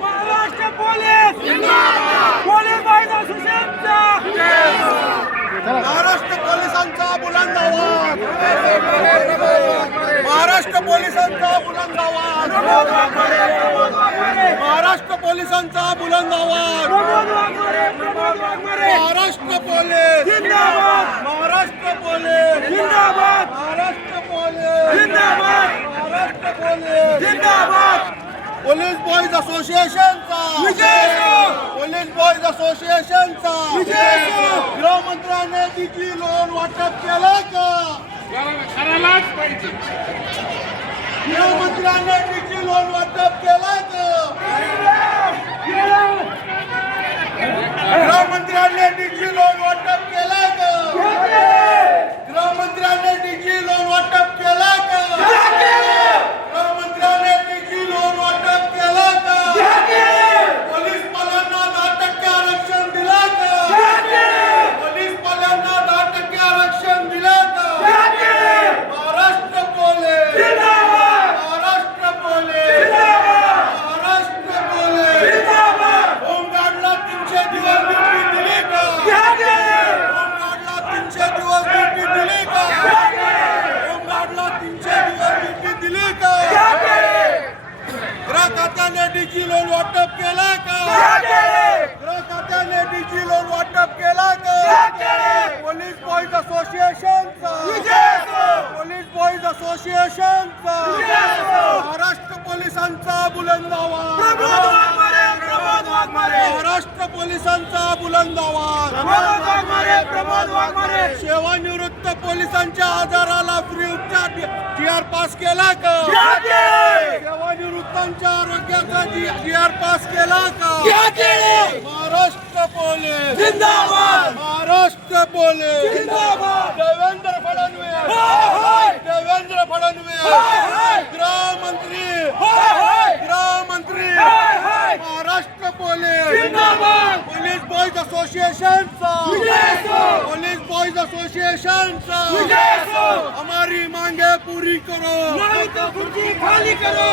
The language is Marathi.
महाराष्ट्र पोलीस पोलीस बॉयज असोसिएशनचा महाराष्ट्र पोलिसांचा बुलंद आवाज, महाराष्ट्र पोलिसांचा बुलंद आवाज, महाराष्ट्र पोलिसांचा बुलंद आवाज, महाराष्ट्र पोलीस जिंदाबाद महाराष्ट्र पोलीस जिंदाबाद महाराष्ट्र पोलीस जिंदाबाद महाराष्ट्र पोलीस जिंदाबाद पोलीस बॉयज असोसिएशनचा पोलीस बॉयज असोसिएशनचा गृहमंत्र्याने तिची लोन वाटप केलं का? गृहमंत्र्याने तिची लोन वाटप केलं का? गृहमंत्र्याने तिची लोन वाटप केलं का? गृहमंत्र्याने तिची लोन वाटप केलं का? गृहमंत्र्याने तिची लोन वाटप केलं का? पोलीस पाल्यांना 10% आरक्षण दिलं का? पोलीस पाल्यांना 10% आरक्षण दिलं का? Maharashtra police Maharashtra police Maharashtra police होमगार्डला 300 दिवस ड्युटी दिली का? होमगार्डला 300 दिवस ड्युटी दिली का? होमगार्डला 300 दिवस ड्युटी दिली का? गृह खात्याने डीजी लोन वाटप केला का? गृह खात्याने डीजी लोन वाटप केला का? पोलीस बॉयज असोसिएशनचा पोलीस बॉयज असोसिएशनचा महाराष्ट्र पोलिसांचा बुलंद आवाज, महाराष्ट्र पोलिसांचा बुलंद आवाज, सेवानिवृत्त पोलिसांच्या आजाराला फ्री उपचार GR पास केला का? सेवानिवृत्तांच्या आरोग्याचा GR पास केला का? महाराष्ट्र पोलीस जिंदाबाद महाराष्ट्र पोलीस जिंदाबाद देवेंद्र फडणवीस देवेंद्र फडणवीस गृहमंत्री महाराष्ट्र पोलीस पोलीस बॉयज असोसिएशनचा पोलीस बॉयज असोसिएशनचा हमारी मांगे पूरी करो नहीं तो कुर्सी खाली करो